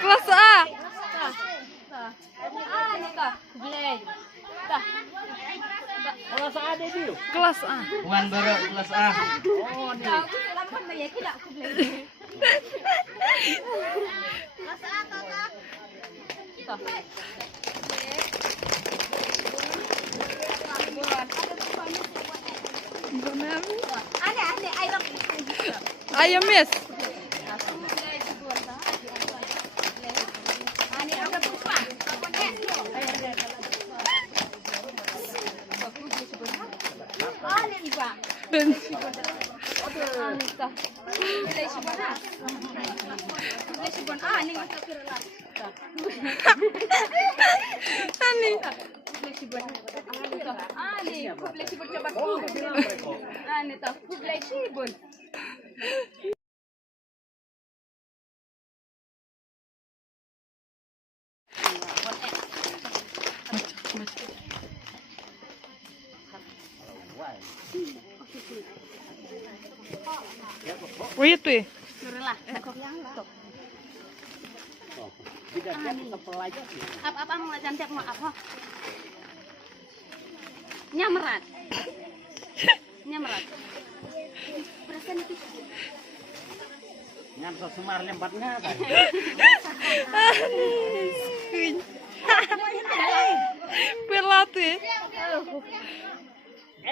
Kelas A. Kelas A deh dia. Kelas A. Wan baru kelas A. Oh, nih. Ayam Miss. Oh itu ya? Apa mau cantik mau apa? Nyamrat. Nyamrat. Perasaan itu. Nyam sesumar lempatnya tadi. Pelatu ya?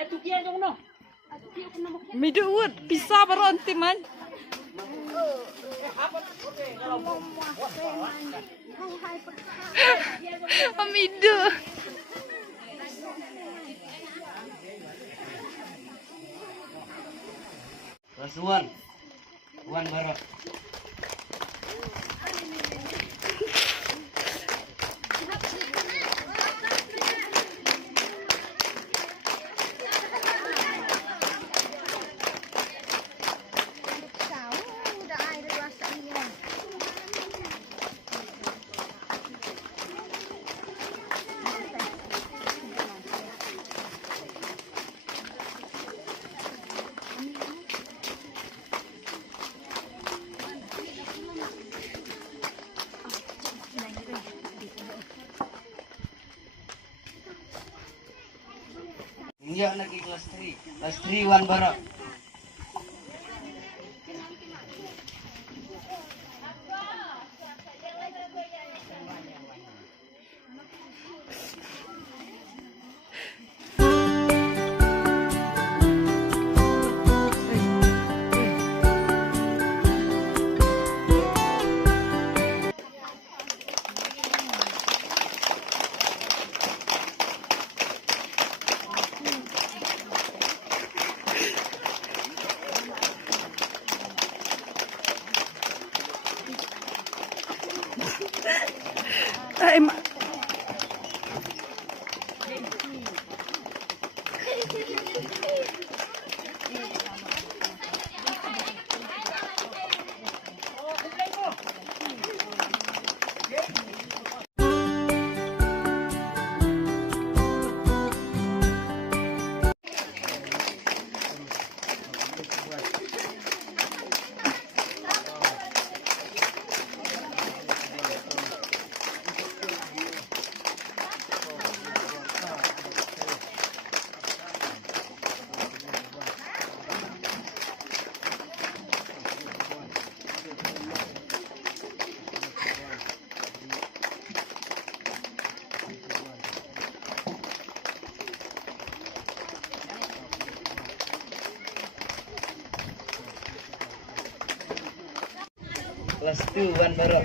Tuh dia dong no. Midu wud bisa beronti man. Midu. Kelas Wan. Wan baru. Iya lagi kelas 3. Kelas 3 Wan baru. Kelas 2 Wan baru.